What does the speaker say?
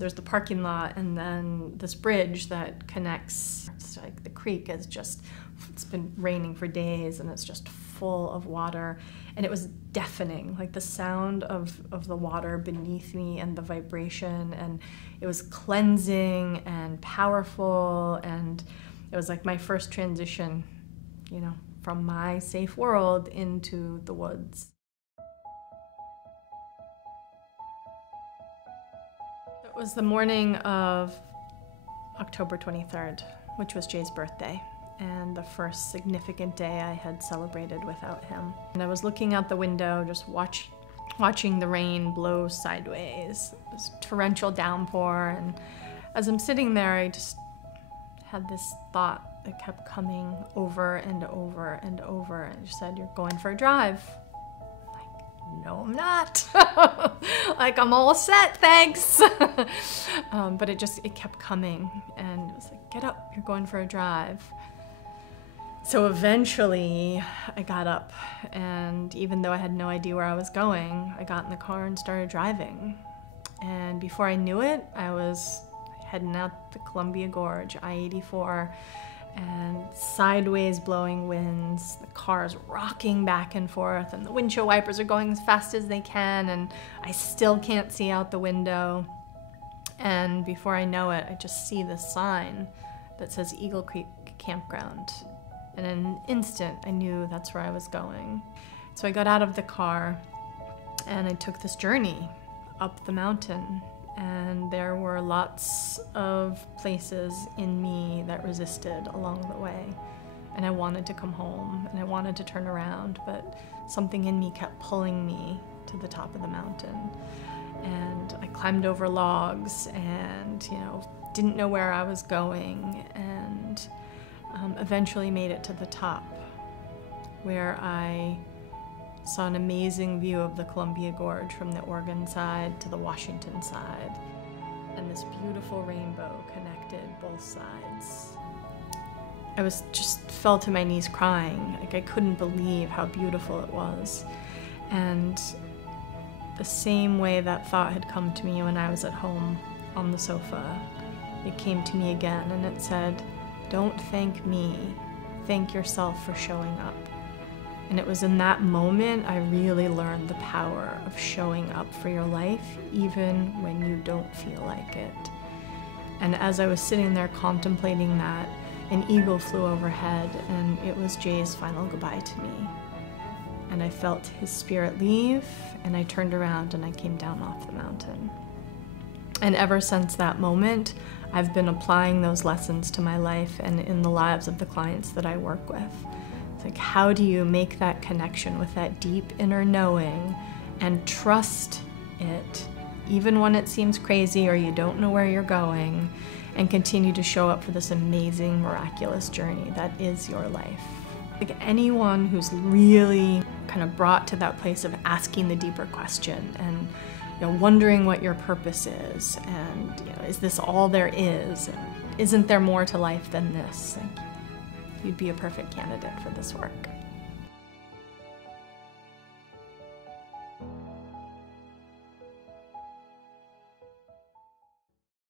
there's the parking lot and then this bridge that connects. It's like the creek is just, it's been raining for days and it's just full of water. And it was deafening, like the sound of the water beneath me and the vibration, and it was cleansing and powerful, and it was like my first transition, you know, from my safe world into the woods. It was the morning of October 23rd, which was Jay's birthday, and the first significant day I had celebrated without him. And I was looking out the window, just watching the rain blow sideways. It was torrential downpour, and as I'm sitting there, I just had this thought that kept coming over and over and over, and it just said, "You're going for a drive." I'm like, no, I'm not. Like, I'm all set, thanks. But it kept coming, and it was like, get up, you're going for a drive. So eventually I got up, and even though I had no idea where I was going, I got in the car and started driving. And before I knew it, I was heading out the Columbia Gorge, I-84, and sideways blowing winds. The car's rocking back and forth, and the windshield wipers are going as fast as they can, and I still can't see out the window. And before I know it, I just see this sign that says Eagle Creek Campground. And in an instant, I knew that's where I was going. So I got out of the car and I took this journey up the mountain. And there were lots of places in me that resisted along the way. And I wanted to come home and I wanted to turn around, but something in me kept pulling me to the top of the mountain. And I climbed over logs and, you know, didn't know where I was going, and eventually made it to the top, where I saw an amazing view of the Columbia Gorge from the Oregon side to the Washington side. And this beautiful rainbow connected both sides. I fell to my knees crying. Like, I couldn't believe how beautiful it was. And the same way that thought had come to me when I was at home on the sofa, it came to me again, and it said, "Don't thank me, thank yourself for showing up." And it was in that moment I really learned the power of showing up for your life, even when you don't feel like it. And as I was sitting there contemplating that, an eagle flew overhead, and it was Jay's final goodbye to me. And I felt his spirit leave, and I turned around and I came down off the mountain. And ever since that moment, I've been applying those lessons to my life and in the lives of the clients that I work with. It's like, how do you make that connection with that deep inner knowing and trust it, even when it seems crazy or you don't know where you're going, and continue to show up for this amazing, miraculous journey that is your life? Like, anyone who's really kind of brought to that place of asking the deeper question and, you know, wondering what your purpose is, and, you know, is this all there is? And isn't there more to life than this? Like, you'd be a perfect candidate for this work.